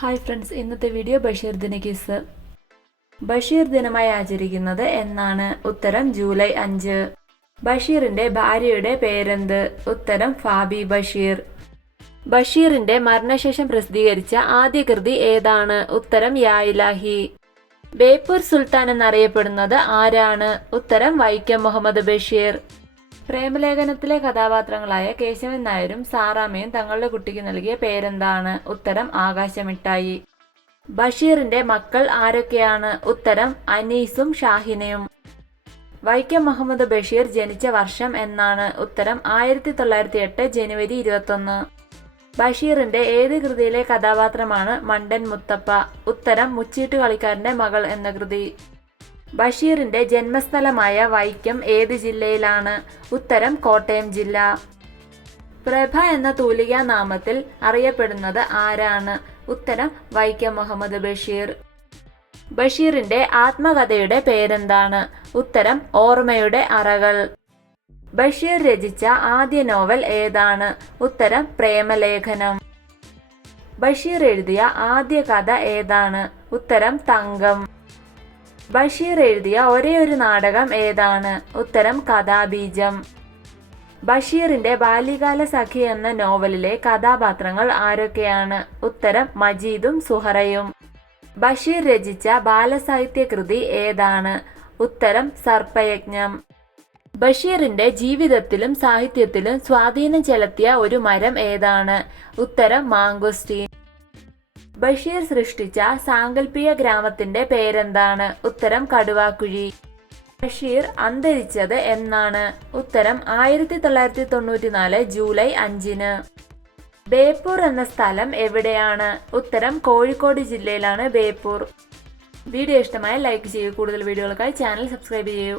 Hi friends, ഇന്നത്തെ video Basheer ദിന quiz. Basheer ദിനമായി ആചരിക്കുന്നത് എന്നാണ്? ഉത്തരം ജൂലൈ 5. ബഷീറിന്റെ ഭാര്യയുടെ പേരെന്ത്? ഉത്തരം ഫാബി ബഷീർ. ബഷീറിന്റെ മരണശേഷം പ്രസിദ്ധീകരിച്ച ആദ്യ കൃതി ഏതാണ്? ഉത്തരം യാ ഇലാഹി. ബേപ്പൂർ സുൽത്താൻ എന്നറിയപ്പെടുന്നത് ആരാണ്? ഉത്തരം വൈക്കം മുഹമ്മദ് ബഷീർ. പ്രേമലേഖനത്തിലെ കഥാപാത്രങ്ങളായ കേശവൻ നായരും സാറാമ്മയും തങ്ങളുടെ കുട്ടിക്ക് നൽകിയ പേരെന്താണ്? ഉത്തരം ആകാശമിട്ടായി. ബഷീറിന്റെ മക്കൾ ആരൊക്കെയാണ്? ഉത്തരം അനീസും ഷാഹിനയും. വൈക്കം മുഹമ്മദ് ബഷീർ ജനിച്ച വർഷം എന്നാണ്? ഉത്തരം 1908 ജനുവരി 21. ബഷീറിന്റെ ഏത് കൃതിയിലെ കഥാപാത്രമാണ് മണ്ടൻ മുത്തപ്പ? ഉത്തരം മുച്ചീട്ട് കളിക്കാരന്റെ മകൾ എന്ന കൃതി. ബഷീറിന്റെ ജന്മസ്ഥലമായ വൈക്കം ഏത് ജില്ലയിലാണ്? ഉത്തരം കോട്ടയം ജില്ല. പ്രഭ എന്ന തൂലികാ നാമത്തിൽ അറിയപ്പെടുന്നത് ആരാണ്? ഉത്തരം വൈക്കം മുഹമ്മദ് ബഷീർ. ബഷീറിന്റെ ആത്മകഥയുടെ പേരെന്താണ്? ഉത്തരം ഓർമ്മയുടെ അറകൾ. ബഷീർ രചിച്ച ആദ്യ നോവൽ ഏതാണ്? ഉത്തരം പ്രേമലേഖനം. ബഷീർ എഴുതിയ ആദ്യ കഥ ഏതാണ്? ഉത്തരം തങ്കം. ബഷീർ എഴുതിയ ഒരേയൊരു നാടകം ഏതാണ്? ഉത്തരം കഥാബീജം. ബഷീറിന്റെ ബാല്യകാല സഖി എന്ന നോവലിലെ കഥാപാത്രങ്ങൾ ആരൊക്കെയാണ്? ഉത്തരം മജീദും സുഹറയും. ബഷീർ രചിച്ച ബാലസാഹിത്യ കൃതി ഏതാണ്? ഉത്തരം സർപ്പയജ്ഞം. ബഷീറിന്റെ ജീവിതത്തിലും സാഹിത്യത്തിലും സ്വാധീനം ചെലുത്തിയ ഒരു മരം ഏതാണ്? ഉത്തരം മാംഗോസ്റ്റീൻ. ബഷീർ സൃഷ്ടിച്ച സാങ്കല്പിക ഗ്രാമത്തിന്റെ പേരെന്താണ്? ഉത്തരം കടുവാക്കുഴി. ബഷീർ അന്തരിച്ചത് എന്നാണ്? ഉത്തരം 1994 ജൂലൈ 5. ബേപ്പൂർ എന്ന സ്ഥലം എവിടെയാണ്? ഉത്തരം കോഴിക്കോട് ജില്ലയിലാണ് ബേപ്പൂർ. വീഡിയോ ഇഷ്ടമായ ലൈക്ക് ചെയ്യൂ. കൂടുതൽ വീഡിയോകൾക്കായി ചാനൽ സബ്സ്ക്രൈബ് ചെയ്യൂ.